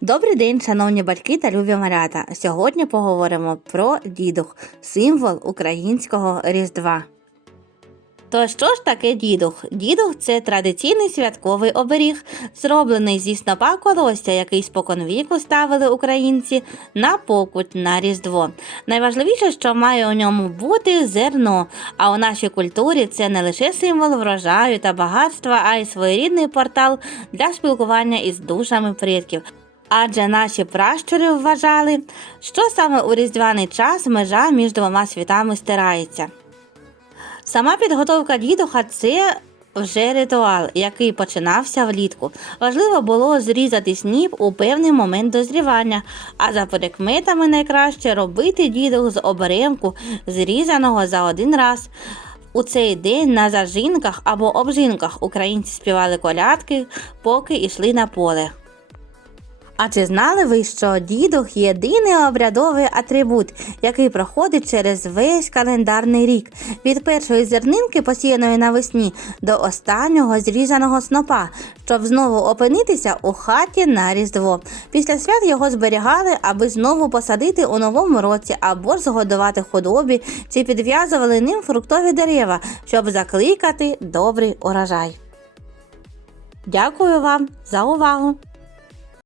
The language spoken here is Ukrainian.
Добрий день, шановні батьки та любі малята. Сьогодні поговоримо про дідух, символ українського Різдва. То що ж таке дідух? Дідух це традиційний святковий оберіг, зроблений зі снопа колосся, який споконвіку ставили українці на покуть на Різдво. Найважливіше, що має у ньому бути зерно. А у нашій культурі це не лише символ врожаю та багатства, а й своєрідний портал для спілкування із душами предків. Адже наші пращури вважали, що саме у різдвяний час межа між двома світами стирається. Сама підготовка дідуха це вже ритуал, який починався влітку. Важливо було зрізати сніп у певний момент дозрівання, а за прикметами найкраще робити дідух з оберемку, зрізаного за один раз. У цей день на зажинках або обжинках українці співали колядки, поки йшли на поле. А чи знали ви, що дідух єдиний обрядовий атрибут, який проходить через весь календарний рік, від першої зернинки, посіяної навесні, до останнього зрізаного снопа, щоб знову опинитися у хаті на Різдво. Після свят його зберігали, аби знову посадити у новому році або ж згодувати худобі, чи підв'язували ним фруктові дерева, щоб закликати добрий урожай. Дякую вам за увагу!